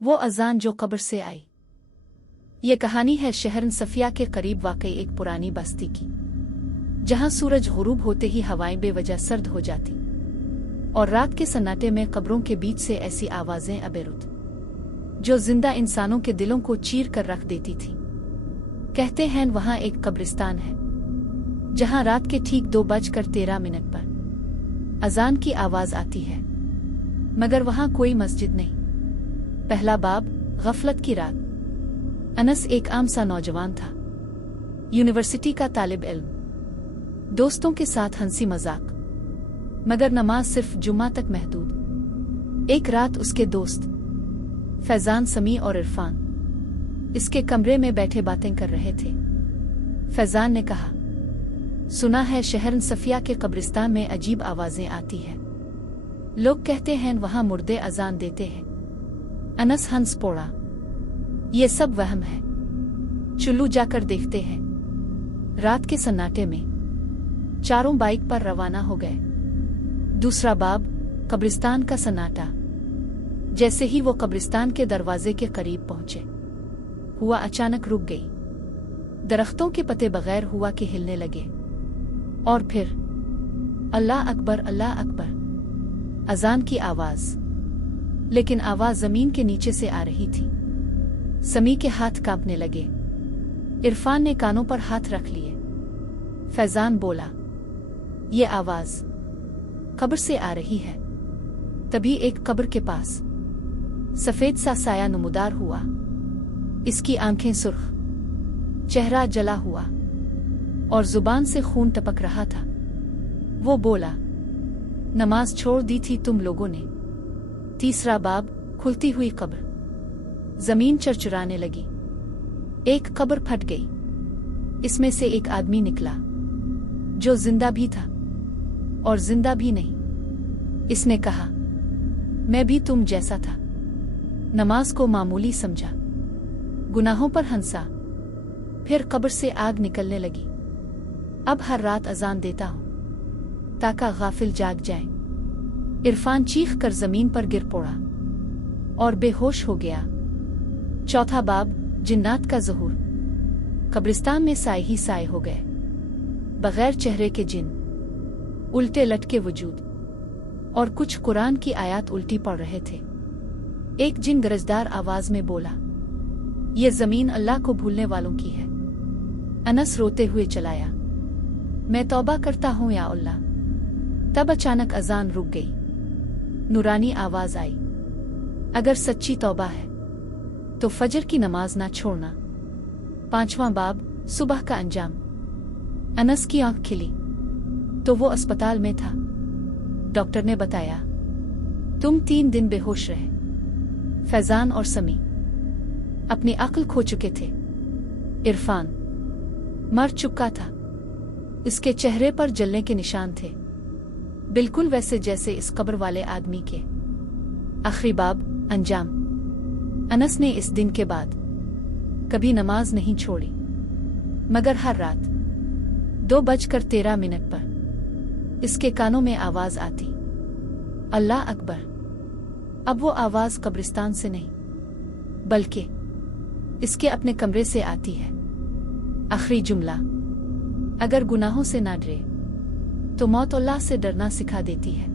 वो अजान जो कब्र से आई। ये कहानी है शहर सफिया के करीब वाकई एक पुरानी बस्ती की, जहां सूरज गुरूब होते ही हवाएं बेवजह सर्द हो जाती और रात के सन्नाटे में कब्रों के बीच से ऐसी आवाजें अबेरुत जो जिंदा इंसानों के दिलों को चीर कर रख देती थी। कहते हैं वहां एक कब्रिस्तान है जहां रात के ठीक 2:13 पर अजान की आवाज आती है, मगर वहां कोई मस्जिद नहीं। पहला बाब, गफलत की रात। अनस एक आम सा नौजवान था, यूनिवर्सिटी का तालिब इल्म, दोस्तों के साथ हंसी मजाक, मगर नमाज सिर्फ जुम्मा तक महदूद। एक रात उसके दोस्त फैजान, समी और इरफान इसके कमरे में बैठे बातें कर रहे थे। फैजान ने कहा, सुना है शहर सफिया के कब्रिस्तान में अजीब आवाजें आती हैं। लोग कहते हैं वहां मुर्दे अजान देते हैं। अनस हंस पड़ा, ये सब वहम है, चुल्लू जाकर देखते हैं। रात के सन्नाटे में चारों बाइक पर रवाना हो गए। दूसरा बाब, कब्रिस्तान का सन्नाटा। जैसे ही वो कब्रिस्तान के दरवाजे के करीब पहुंचे, हुआ अचानक रुक गई। दरख्तों के पत्ते बगैर हुआ के हिलने लगे और फिर अल्लाह अकबर, अल्लाह अकबर, अजान की आवाज। लेकिन आवाज जमीन के नीचे से आ रही थी। समी के हाथ कांपने लगे। इरफान ने कानों पर हाथ रख लिए। फैजान बोला, ये आवाज कब्र से आ रही है। तभी एक कब्र के पास सफेद सा साया नमूदार हुआ। इसकी आंखें सुर्ख, चेहरा जला हुआ और जुबान से खून टपक रहा था। वो बोला, नमाज छोड़ दी थी तुम लोगों ने। तीसरा बाब, खुलती हुई कब्र। जमीन चरचराने लगी। एक कब्र फट गई। इसमें से एक आदमी निकला जो जिंदा भी था और जिंदा भी नहीं। इसने कहा, मैं भी तुम जैसा था। नमाज को मामूली समझा, गुनाहों पर हंसा। फिर कब्र से आग निकलने लगी। अब हर रात अजान देता हूं ताकि गाफिल जाग जाए। इरफान चीख कर जमीन पर गिर पड़ा और बेहोश हो गया। चौथा बाब, जिन्नात का ज़हूर। कब्रिस्तान में साए ही साए हो गए, बगैर चेहरे के जिन, उल्टे लटके वजूद, और कुछ कुरान की आयत उल्टी पढ़ रहे थे। एक जिन गरजदार आवाज में बोला, ये जमीन अल्लाह को भूलने वालों की है। अनस रोते हुए चलाया, मैं तौबा करता हूं या अल्लाह। तब अचानक अजान रुक गई। नूरानी आवाज आई, अगर सच्ची तौबा है तो फजर की नमाज ना छोड़ना। पांचवां बाब, सुबह का अंजाम। अनस की आंख खिली तो वो अस्पताल में था। डॉक्टर ने बताया, तुम 3 दिन बेहोश रहे। फैजान और समी अपनी अक्ल खो चुके थे। इरफान मर चुका था। इसके चेहरे पर जलने के निशान थे, बिल्कुल वैसे जैसे इस कब्र वाले आदमी के। आखिरी बाब, अंजाम। अनस ने इस दिन के बाद कभी नमाज नहीं छोड़ी, मगर हर रात 2:13 पर इसके कानों में आवाज आती, अल्लाह अकबर। अब वो आवाज कब्रिस्तान से नहीं, बल्कि इसके अपने कमरे से आती है। आखिरी जुमला, अगर गुनाहों से ना डरे तो मौत अल्लाह से डरना सिखा देती है।